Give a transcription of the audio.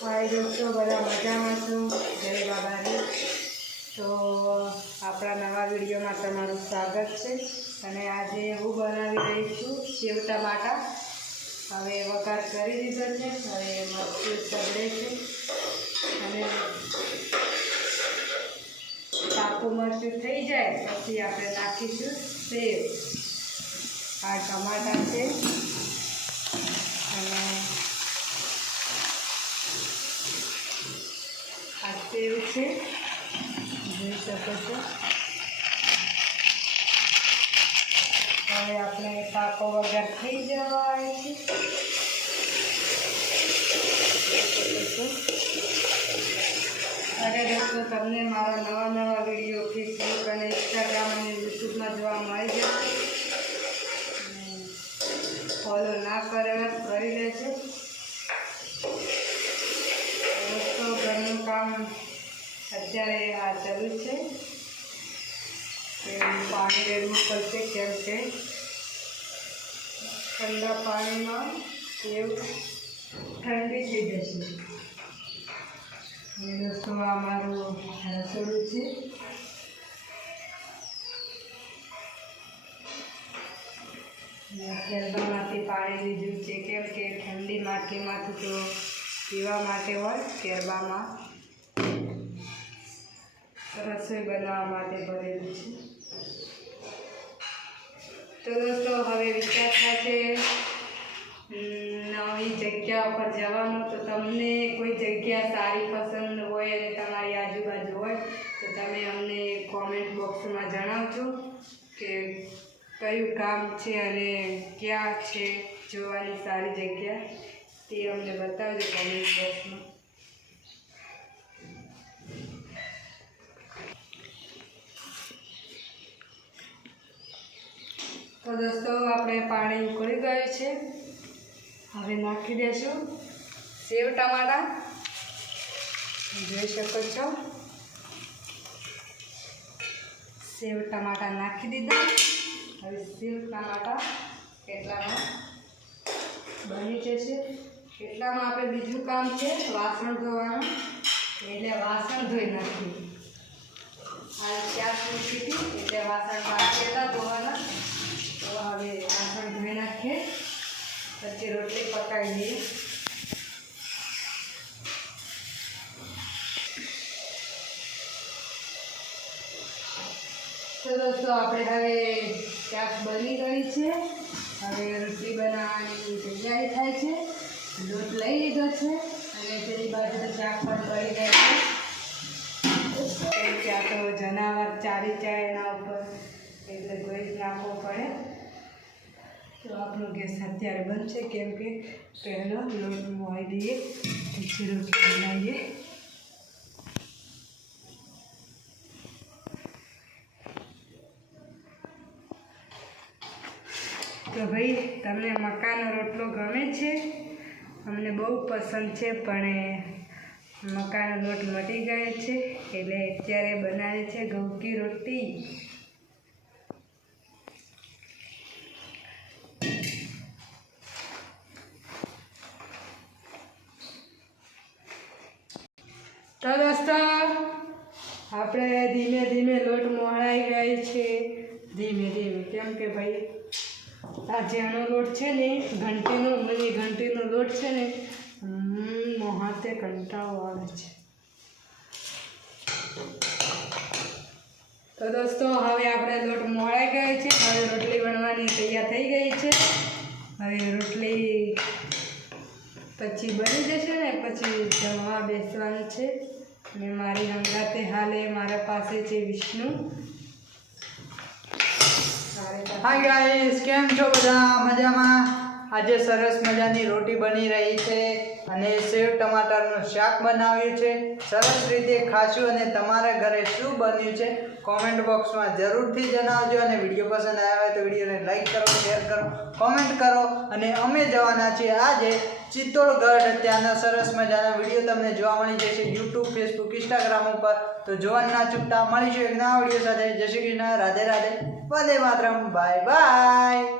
હાય દોસ્તો બધા મજામાં છું. જય બાબાની તો આપણા નવા વિડીયોમાં તમારું સ્વાગત છે. અને આજે હું બનાવી રહી છું સેવ ટમાટા. હવે વઘાર કરી દીધો છે. હવે મરચું સગડે છે. અને પાકું મરચું થઈ જાય પછી આપણે નાખીશું સેવ. આ ટમાટા છે અને સેવ છે. જોઈ શકો છો. હવે આપણે પાકો વગર થઈ જવાય છે. અરે દોસ્તો, તમને મારા નવા નવા વીડિયો ફેસબુક અને ઇન્સ્ટાગ્રામ અને યુટ્યુબમાં જોવા મળી જશે ફોલો ના કરે, કરી લેજો. અત્યારે આ ચાલુ છે. પાણી રેડવું પડશે કેમ કે ઠંડા પાણીમાં એવું ઠંડી થઈ જશે. એ રસ્તો આ મારું રસોડું છે. કેરબામાંથી પાણી લીધું છે. કેમ કે ઠંડી માટીમાંથી તો પીવા માટે હોય કેરબામાં રસોઈ બનાવવા માટે ભરેલું છે. તો દોસ્તો, હવે વિચાર થશે નવી જગ્યા પર જવાનું. તો તમને કોઈ જગ્યા સારી પસંદ હોય અને તમારી આજુબાજુ હોય, તો તમે અમને કોમેન્ટ બોક્સમાં જણાવજો કે કયું કામ છે અને ક્યાં છે જોવાની સારી જગ્યા. તે અમને બતાવજો કોમેન્ટ બોક્સમાં તો દોસ્તો, આપણે પાણી ઉકળી ગયું છે. હવે નાખી દેશું. સેવ ટમાટા. જોઈ શકો છો. સેવ ટમાટા નાખી દીધા. હવે સેવ ટમાટા કેટલામાં બની જશે? કેટલામાં આપણે બીજું કામ છે? વાસણ ધોવાનું. એટલે વાસણ ધોઈ નાખ્યું આ ચાર સુધી એટલે વાસણ બાકી હતા ધોવાના તો હવે વાસણ ધોઈ નાખીએ પછી રોટલી પકાવી દઈએ. તો દોસ્તો, આપણે હવે ચાસ બની ગઈ છે. હવે રોટલી બનાવવાની તૈયારી થાય છે. લોટ લઈ લીધો છે અને તેની બાજુ શાક પણ પડી જાય છે. ત્યાં તો જનાવર ચારી જાય એના ઉપર એટલે કોઈ જ નાખવો પડે. તો આપણો ગેસ અત્યારે બંધ છે, કેમ કે પહેલો લોટ મોઈ દઈએ પછી રોટલી બનાવીએ. તો ભાઈ, તમને મકાનો રોટલો ગમે છે? અમને બહુ પસંદ છે, પણ મકાનો લોટ મટી ગયો છે, એટલે અત્યારે બનાવે છે ઘઉંકી રોટી. તો દોસ્તો આપણે ધીમે ધીમે લોટ મોહળાઈ ગઈ છે. ધીમે ધીમે, કેમ કે ભાઈ, આ જેનો લોટ છે ને, ઘંટીનો, મને ઘંટીનો લોટ છે ને મોહાતે કંટાળો આવે છે. તો દોસ્તો હવે આપણે લોટ મોળાઈ ગયો છે. હવે રોટલી બનવાની તૈયાર થઈ ગઈ છે. હવે રોટલી પછી બની જશે ને, પછી જમવા બેસવાનું છે. ને મારી હંગાતે હાલે મારા પાસે છે વિષ્ણુ. હાય ગાઈસ કેમ છો બધા? મજામાં? આજે સરસ મજાની રોટી બની રહી છે અને સેવ ટમાટરનું શાક બનાવ્યું છે. સરસ રીતે ખાશું અને તમારા ઘરે શું બન્યું છે? કોમેન્ટ બોક્સમાં જરૂરથી જણાવજો અને વીડિયો પસંદ આવ્યો હોય તો વિડીયોને લાઈક કરો, શેર કરો, કોમેન્ટ કરો અને અમે જવાના છીએ આજે ચિત્તોડગઢ ત્યાંના સરસ મજાના વીડિયો તમને જોવા મળી જશે યુટ્યુબ ફેસબુક ઇન્સ્ટાગ્રામ ઉપર. તો જોવાનું ના ચૂકતા, મળીશું એક નવા વીડિયો સાથે. જય શ્રી કૃષ્ણ, રાધે રાધે. વંદે માતરમ. Bye bye.